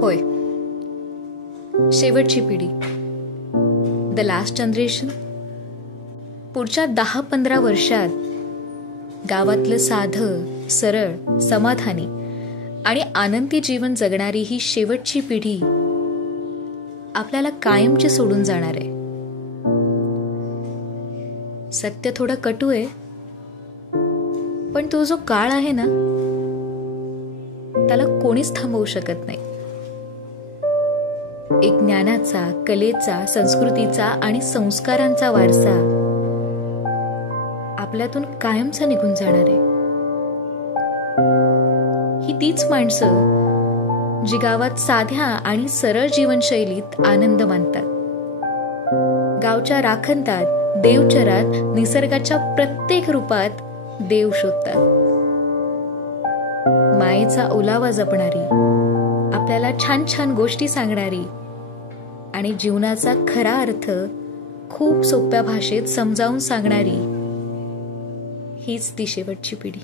होय, शेवटची पिढी, द लास्ट जनरेशन. पुढच्या 10-15 वर्षात गावातलं साधं, सरळ, समाधानी आणि आनंदी जीवन जगणारी ही शेवटची पिढी आपल्याला कायमची सोडून जाणार आहे. सत्य थोडं कटू आहे, पण तो जो काळ आहे ना, त्याला कोणीच थांबवू शकत नाही. एक ज्ञानाचा, कलेचा, संस्कृतीचा आणि संस्कारांचा वारसा आपल्यातून कायमचा निघून जाणार आहे. ही तीच माणसं जी गावात साध्या आणि सरळ जीवनशैलीत आनंद मानतात, गावच्या राखणदार देवचरात निसर्गाच्या प्रत्येक रूपात देव शोधतात, मायेचा ओलावा जपणारी, आपल्याला छान छान गोष्टी सांगणारी आणि जीवनाचा खरा अर्थ खूप सोप्या भाषेत समजावून सांगणारी हीच ती शेवटची पिढी.